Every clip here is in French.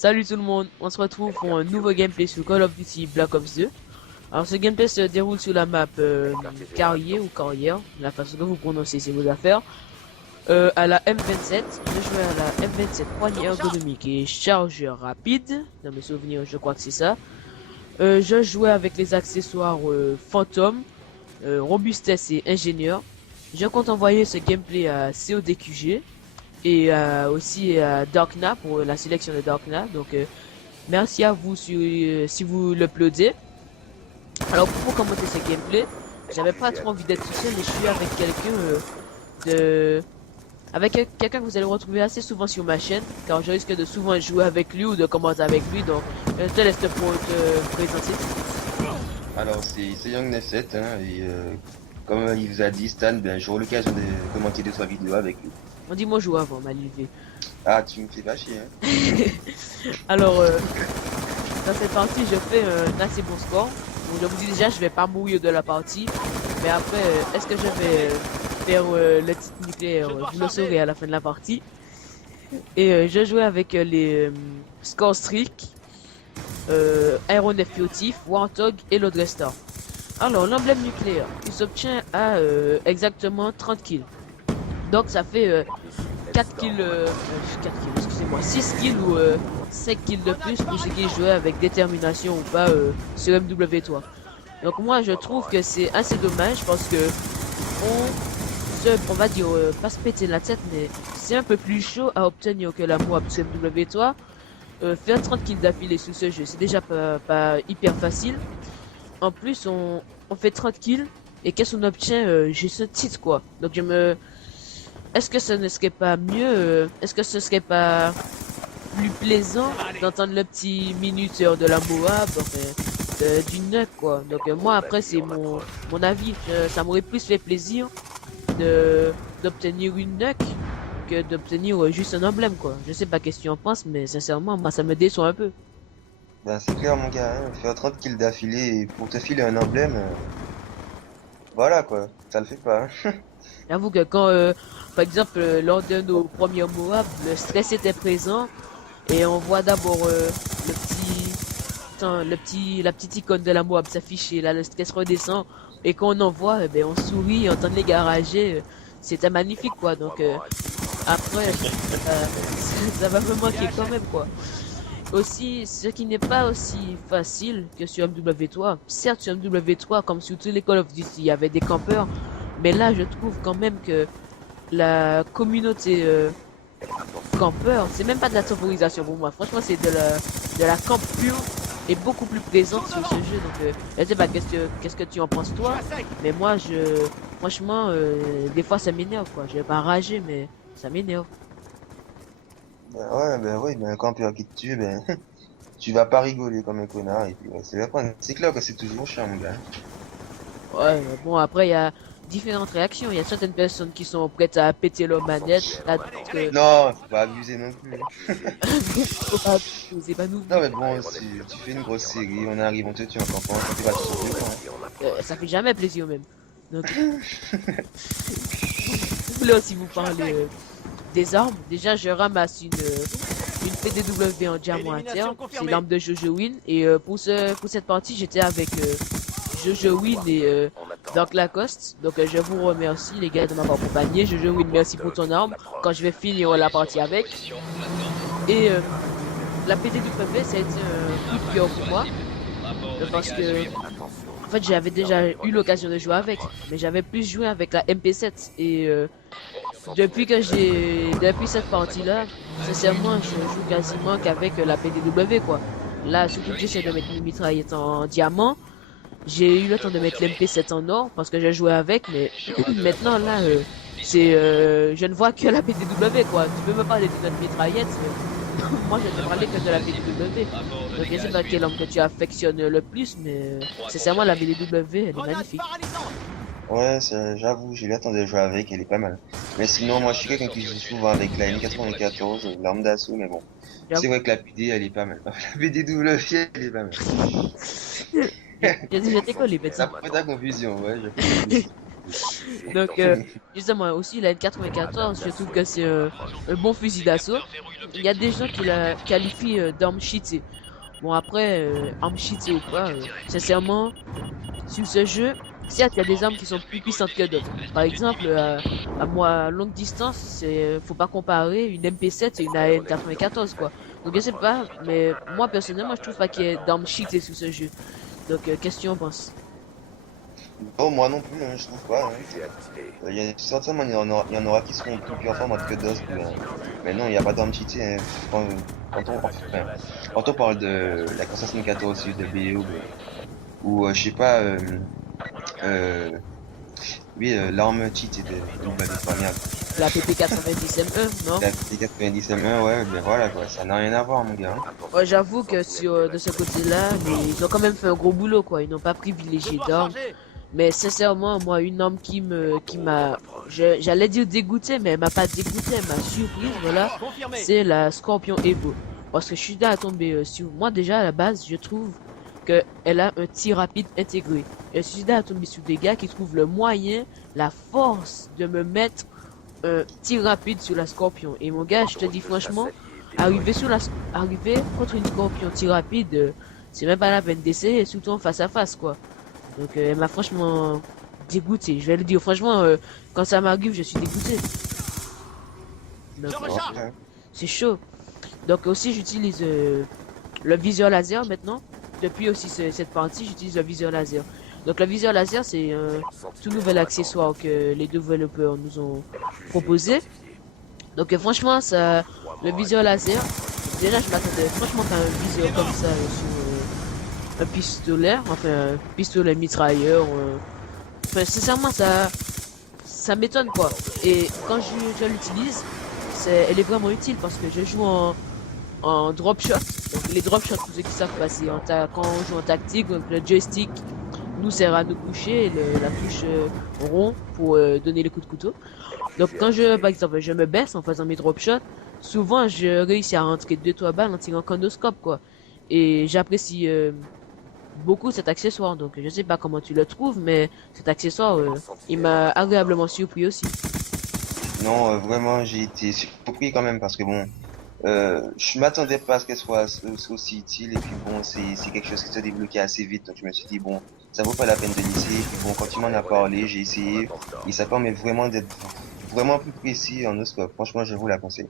Salut tout le monde, on se retrouve pour un nouveau gameplay sur Call of Duty Black Ops 2. Alors ce gameplay se déroule sur la map Carrier ou Carrière, la façon que vous prononcez c'est vos affaires. À la M27, je jouais à la M27 poignée ergonomique et chargeur rapide, dans mes souvenirs je crois que c'est ça. Je jouais avec les accessoires Phantom, Robustesse et Ingénieur. Je compte envoyer ce gameplay à CODQG et aussi à Darkna pour la sélection de Darkna. Donc merci à vous si vous l'uploadez. Alors pour commenter ce gameplay, j'avais pas trop envie d'être tout seul, mais je suis avec quelqu'un que vous allez retrouver assez souvent sur ma chaîne, car je risque de souvent jouer avec lui ou de commenter avec lui. Donc je te laisse te présenter. Alors c'est Young97 hein, et comme il vous a dit Stan, ben j'aurai l'occasion de commenter 2-3 vidéos avec lui. On dit moi joue avant, Malivé. Ah tu me fais pas chier hein. Alors dans cette partie je fais un assez bon score. Donc, je vous dis déjà je vais pas mourir de la partie, mais après est-ce que je vais faire le titre nucléaire, vous le saurez à la fin de la partie. Et je jouais avec les Score Streak, Aéronef Furtif, Warthog et l'Audrey Star. Alors l'emblème nucléaire, il s'obtient à exactement 30 kills. Donc ça fait 4 kills, 4 kills, excusez-moi, 6 kills ou 5 kills de plus pour ceux qui jouaient avec détermination ou pas sur MW3. Donc moi je trouve que c'est assez dommage parce que on va dire pas se péter la tête, mais c'est un peu plus chaud à obtenir que la MOAB sur MW3. Faire 30 kills d'affilée sous ce jeu, c'est déjà pas hyper facile. En plus on fait 30 kills et qu'est-ce qu'on obtient, j'ai ce titre quoi. Donc est-ce que ce ne serait pas mieux, est-ce que ce serait pas plus plaisant d'entendre le petit minuteur de la MOAB, enfin, du NUC quoi. Donc moi après c'est mon avis, ça m'aurait plus fait plaisir d'obtenir une NUC que d'obtenir juste un emblème quoi. Je sais pas qu'est-ce que tu en penses, mais sincèrement moi ça me déçoit un peu. Ben c'est clair mon gars, hein. Faire 30 kills d'affilée pour te filer un emblème, voilà quoi, ça le fait pas hein. J'avoue que quand par exemple lors de nos premiers MOAB, le stress était présent et on voit d'abord la petite icône de la MOAB s'afficher, là le stress redescend et quand on en voit, ben on sourit, on entend les garager, c'était magnifique quoi. Donc après ça va me manquer quand même quoi. Aussi, ce qui n'est pas aussi facile que sur MW3. Certes, sur MW3, comme sur tous les Call of Duty, il y avait des campeurs. Mais là, je trouve quand même que la communauté campeur, c'est même pas de la temporisation pour moi. Franchement, c'est de la camp pure et beaucoup plus présente sur ce jeu. Donc, je sais pas qu'est-ce que tu en penses toi. Mais moi, franchement, des fois, ça m'énerve quoi. Je vais pas rager, mais ça m'énerve. Ben ouais, ben un campeur qui te tue, ben tu vas pas rigoler comme un connard et puis ouais, c'est clair que c'est toujours chiant mon gars. Ouais, mais bon, après, il y a différentes réactions. Il y a certaines personnes qui sont prêtes à péter leur manette, là, d'autres que... Non, faut pas abuser non plus. Faut pas c'est pas nous. Non mais bon, si tu fais une grosse série, on arrive, on te tue en campant, ça fait pas tout hein. Ça fait jamais plaisir même. Donc, là, si vous parlez des armes, déjà, je ramasse une PDW en diamant à terre. C'est l'arme de Jojo Win. Et pour cette partie, j'étais avec Jojo Win et Dark Lacoste. Donc, je vous remercie, les gars, de m'avoir accompagné. Jojo Win, merci pour ton arme. Quand je vais finir la partie avec. Et la PDW, ça a été un coup de cœur pour moi. Parce que, en fait, j'avais déjà eu l'occasion de jouer avec. Mais j'avais plus joué avec la MP7. Et depuis cette partie-là, sincèrement, je joue quasiment qu'avec la PDW, quoi. Là, surtout que j'essaie de mettre une mitraillette en diamant. J'ai eu le temps de mettre l'MP7 en or parce que j'ai joué avec, mais maintenant là, je ne vois que la PDW quoi. Tu peux me parler de notre mitraillette, mais moi je ne te parlais que de la PDW. Donc je sais pas quelle arme que tu affectionnes le plus, mais sincèrement la PDW elle est magnifique. Ouais, j'avoue, j'ai eu le temps de jouer avec, elle est pas mal. Mais sinon, moi je suis quelqu'un qui joue souvent avec la M94, l'arme d'assaut, mais bon. C'est vrai que la PD elle est pas mal. La PDW elle est pas mal. J'ai déjà décollé, petit. Ça prête à confusion, ouais, je Donc, justement, aussi, la N94, je trouve que c'est un bon fusil d'assaut. Il y a des gens qui la qualifient d'arme cheatée. Bon, après, arme cheatée ou pas, sincèrement, sur ce jeu, certes, il y a des armes qui sont plus puissantes que d'autres. Par exemple, à moi, à longue distance, faut pas comparer une MP7 et une AN94, quoi. Donc, je sais pas, mais moi, personnellement, je trouve pas qu'il y ait d'armes cheatées sur ce jeu. Donc, qu'est-ce que tu en penses? Oh, moi non plus, hein, je trouve pas. Hein. Certainement, il y en aura qui seront plus performantes que d'autres. Mais non, il n'y a pas d'arme cheatée. Hein. Quand on parle de la Corsair 74 de BO, ou je sais pas, oui, l'arme cheatée de Double. La PP90M1, non? La T90M1, ouais, ben voilà quoi, ça n'a rien à voir mon gars. Hein. Ouais, j'avoue que de ce côté-là, mais ils ont quand même fait un gros boulot, quoi. Ils n'ont pas privilégié d'armes. Mais sincèrement, moi, une arme qui m'a, j'allais dire dégoûté, mais elle m'a pas dégoûté, elle m'a surprise, voilà. C'est la Scorpion Evo. Parce que je suis là à tomber sur, moi déjà à la base, je trouve que elle a un tir rapide intégré. Et je suis là à tomber sur des gars qui trouvent le moyen, la force de me mettre un tir rapide sur la Scorpion. Et mon gars, je te dis franchement, arriver contre une Scorpion tir rapide, c'est même pas la peine d'essayer, surtout en face à face, quoi. Donc elle m'a franchement dégoûté. Je vais le dire franchement, quand ça m'arrive, je suis dégoûté. Donc Ouais. c'est chaud. Donc aussi j'utilise le viseur laser maintenant. Depuis aussi cette partie, j'utilise le viseur laser. Donc le viseur laser, c'est un tout nouvel accessoire que les développeurs nous ont proposé. Donc franchement, ça, le viseur laser, déjà je m'attendais franchement qu'à un viseur comme ça sur un pistolet, enfin un pistolet mitrailleur. Enfin sincèrement, ça m'étonne quoi. Et quand je l'utilise, elle est vraiment utile parce que je joue en drop shot. Donc les drop shots, pour ceux qui savent pas, c'est quand on joue en tactique, donc le joystick nous sert à nous coucher et la touche rond pour donner les coups de couteau. Donc quand par exemple, je me baisse en faisant mes drop shots, souvent je réussis à rentrer 2-3 balles en tirant conoscope quoi. Et j'apprécie beaucoup cet accessoire. Donc je sais pas comment tu le trouves, mais cet accessoire, il m'a agréablement surpris aussi. Non, vraiment, j'ai été surpris quand même parce que bon, je m'attendais pas à ce qu'elle soit aussi utile et puis bon, c'est quelque chose qui s'est débloqué assez vite donc je me suis dit bon, ça vaut pas la peine de l'essayer. Puis bon, quand tu m'en as parlé, j'ai essayé et ça permet vraiment d'être vraiment plus précis en oscope. Franchement, je vous la conseille.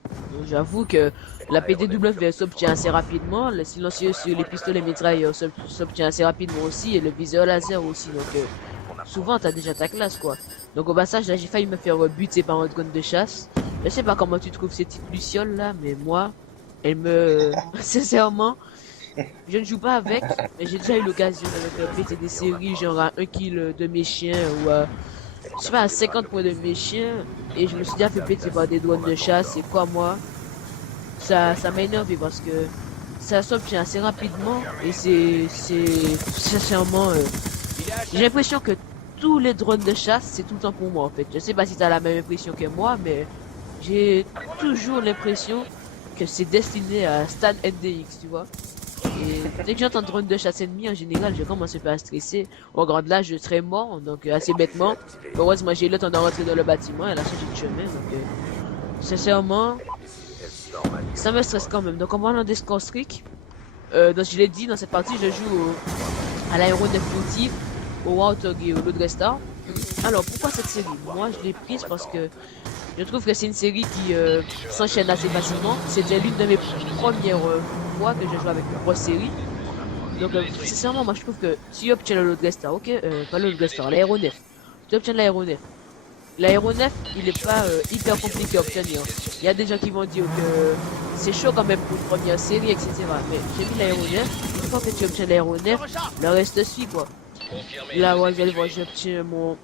J'avoue que la PDW s'obtient assez rapidement, le silencieux sur les pistolets mitrailleurs s'obtient assez rapidement aussi, et le viseur laser aussi, donc souvent t'as déjà ta classe quoi. Donc au passage là j'ai failli me faire buter par un drone de chasse. Je sais pas comment tu trouves ces petites lucioles là, mais moi, elles me... sincèrement, je ne joue pas avec, mais j'ai déjà eu l'occasion de me faire péter des séries genre à 1 kill de mes chiens ou à je sais pas, à 50 points de mes chiens, et je me suis déjà fait péter par des drones de chasse, et quoi moi, ça m'a énervé parce que ça s'obtient assez rapidement, et sincèrement, j'ai l'impression que tous les drones de chasse, c'est tout le temps pour moi en fait. Je sais pas si t'as la même impression que moi, mais j'ai toujours l'impression que c'est destiné à Stan NDX, tu vois. Et dès que j'entends drone de chasse ennemi, en général, je commence un peu à stresser. Au grand là, je serais mort, donc assez bêtement. Heureusement, j'ai eu le temps de rentrer dans le bâtiment et là, changé de chemin. Donc, sincèrement, ça me stresse quand même. Donc, en parlant des score streak, donc je l'ai dit, dans cette partie, je joue à l'aéronef fautif, au Warthog et au Lodestar. Alors, pourquoi cette série? Moi, je l'ai prise parce que je trouve que c'est une série qui s'enchaîne assez facilement. C'était l'une de mes premières fois que je joue avec une grosse série. Donc, sincèrement, moi je trouve que tu obtiens le Lodestar, ok, pas le Lodestar, l'aéronef. Tu obtiens l'aéronef. L'aéronef, il est pas hyper compliqué à obtenir. Il y a des gens qui vont dire que c'est chaud quand même pour une première série, etc. Mais j'ai mis l'aéronef. Une fois que tu obtiens l'aéronef, le reste suit quoi. Là, ouais, j'obtiens mon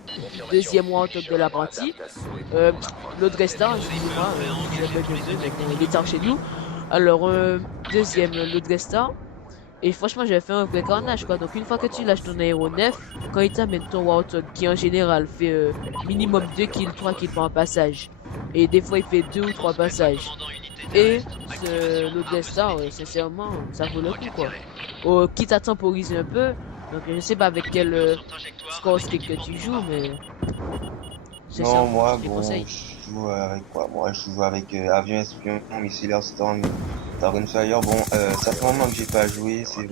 deuxième Warthog de la partie. L'autre restant, excusez-moi, il est tard chez nous. Alors, deuxième, l'autre restant. Et franchement, j'avais fait un vrai carnage, quoi. Donc, une fois que tu lâches ton aéronef, quand il t'amène ton Warthog, qui en général fait minimum 2 kills, 3 kills par passage. Et des fois, il fait 2 ou 3 passages. Et l'autre restant, sincèrement, ça vaut le coup, quoi. Quitte à temporiser un peu. Donc je sais pas avec quel score stick que tu joues, mais Non, moi, je les bon, conseille. je joue avec quoi? Moi, je joue avec Avion Espion, Missile Storm, Dragonfire. Bon, ça fait un moment que j'ai pas joué. C'est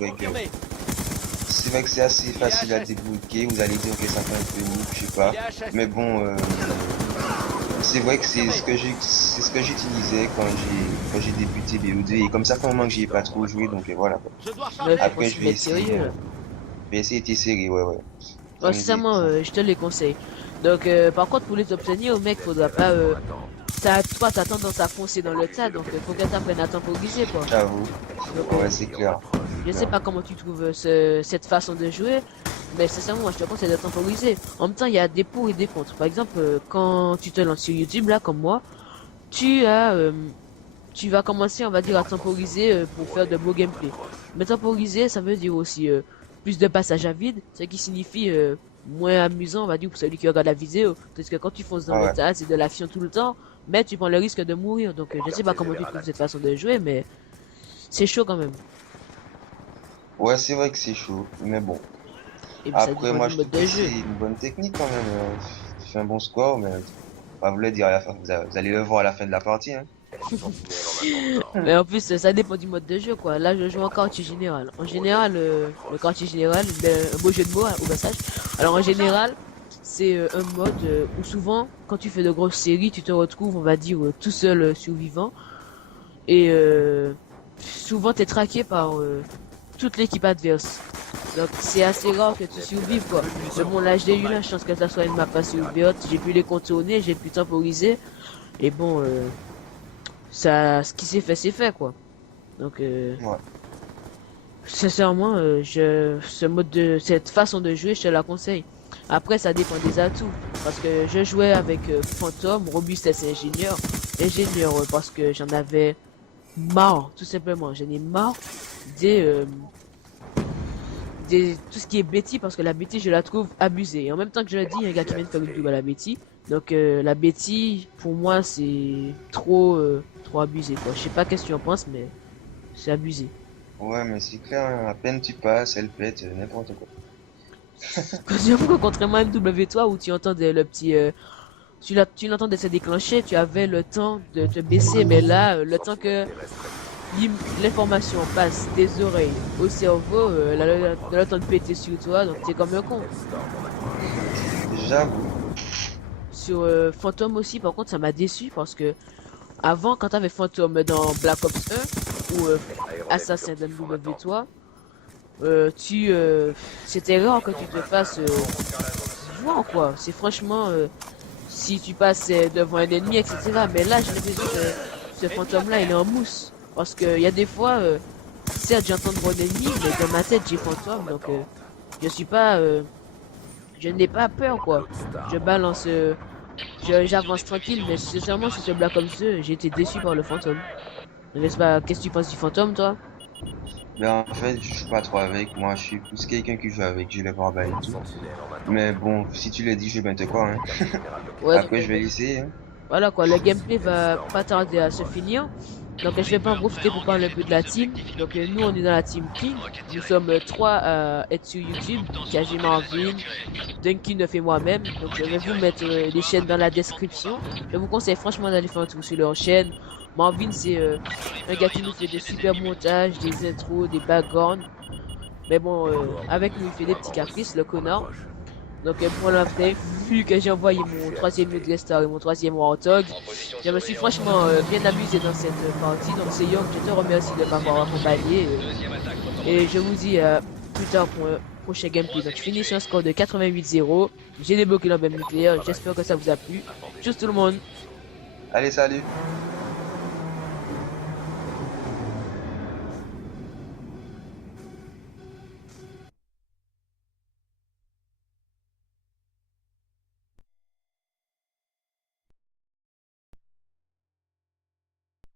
vrai que c'est assez facile à débloquer. Vous allez dire que ça fait un peu noob, je sais pas. Mais bon, c'est vrai que c'est ce que j'utilisais quand j'ai débuté BO2. Et comme ça fait un moment que j'y ai pas trop joué, donc voilà, quoi. Mais faut pas Après, s'y mettre sérieux, là. je vais essayer tes séries, ouais, ouais. Ouais, Comme dit, sincèrement, je te les conseille. Donc, par contre, pour les obtenir, mec, faudra pas. Toi, t'as tendance à foncer dans le tas, donc faut que t'apprennes à temporiser, quoi. j'avoue. Donc, Ouais, c'est clair. C'est je sais clair. pas comment tu trouves cette façon de jouer, mais sincèrement, moi, je te conseille de temporiser. En même temps, il y a des pour et des contre. Par exemple, quand tu te lances sur YouTube, là, comme moi, tu as, tu vas commencer, on va dire, à temporiser pour faire de beaux gameplays. Mais temporiser, ça veut dire aussi plus de passages à vide, ce qui signifie moins amusant, on va dire, pour celui qui regarde la vidéo. Parce que quand tu fonces dans Ouais, le ouais. tas, c'est de l'action tout le temps, mais tu prends le risque de mourir. Donc, je sais pas comment tu trouves cette façon de jouer, mais c'est chaud quand même. Ouais, c'est vrai que c'est chaud, mais bon. Et puis, ça Après, dépend moi, du je mode trouve que de jeu. c'est une bonne technique quand même. Tu fais un bon score, mais pas vous le dire à la fin. Vous allez le voir à la fin de la partie, hein. Mais en plus, ça dépend du mode de jeu, quoi. Là, je joue en quartier général. En général, le quartier général, un beau jeu de mots, hein, au passage. Alors, en général, c'est un mode où souvent, quand tu fais de grosses séries, tu te retrouves, on va dire, tout seul survivant. Et souvent, t'es traqué par toute l'équipe adverse. Donc, c'est assez rare que tu survives, quoi. Mais bon, là, j'ai eu la chance que ça soit une map assez ouverte. J'ai pu les contourner, j'ai pu temporiser. Et bon, ça, ce qui s'est fait, c'est fait, quoi. Donc, Ouais. sincèrement, cette façon de jouer, je te la conseille. Après, ça dépend des atouts. Parce que je jouais avec Phantom, Robustesse et Ingénieur. Ingénieur, parce que j'en avais marre, tout simplement. J'en ai marre des, euh, tout ce qui est Betty, parce que la Betty, je la trouve abusée. Et en même temps que je le dis, il y a un gars qui vient de faire une double à la Betty. Donc, la Betty, pour moi, c'est trop abusé, quoi. Je sais pas qu'est-ce que tu en penses, mais c'est abusé. Ouais, mais c'est clair, hein, à peine tu passes, elle pète, n'importe quoi. J'avoue que contrairement à MW3 où tu entendais le petit tu l'entendais se déclencher, tu avais le temps de te baisser, mais là le temps que l'information passe des oreilles au cerveau, elle a le temps de péter sur toi, donc t'es comme un con. J'avoue. Sur Phantom aussi, par contre, ça m'a déçu parce que avant, quand t'avais Phantom dans Black Ops 1 ou Assassin dans MW3, c'était rare que tu te fasses vivant, quoi. C'est franchement si tu passes devant un ennemi, etc. Mais là, j'ai l'impression que ce fantôme-là, il est en mousse. Parce que il y a des fois, certes, j'entends de mon ennemi, mais dans ma tête, j'ai fantôme. Donc, je suis pas, je n'ai pas peur, quoi. Je balance, j'avance tranquille, mais sincèrement, sur ce Black Ops 2, j'ai été déçu par le fantôme. N'est-ce pas? Qu'est-ce que tu penses du fantôme, toi? Ben, en fait, je joue pas trop avec. Moi, je suis plus quelqu'un qui joue avec. J'ai le pare-balles et tout. Mais bon, si tu l'as dit, je vais bien te croire, hein. Ouais, donc, Après, je vais essayer, hein. voilà, quoi. Le gameplay va pas tarder à se finir. Donc je vais pas en profiter pour parler un peu de la team. Donc nous on est dans la team King. Nous sommes trois à être sur YouTube. KG Marvin, Dunkin et moi-même. Donc je vais vous mettre les chaînes dans la description. Je vous conseille franchement d'aller faire un tour sur leur chaîne. Marvin c'est un gars qui nous fait des super montages, des intros, des backgrounds. Mais bon avec nous il fait des petits caprices le connard. Donc pour l'instant, vu que j'ai envoyé mon troisième Nude Star et mon troisième Warthog, je me suis franchement bien amusé dans cette partie. Donc c'est Young, je te remercie de m'avoir accompagné. Et je vous dis plus tard pour un prochain gameplay. Donc je finis sur un score de 88-0. J'ai débloqué la bombe nucléaire. J'espère que ça vous a plu. Tchuss tout le monde. Allez, salut!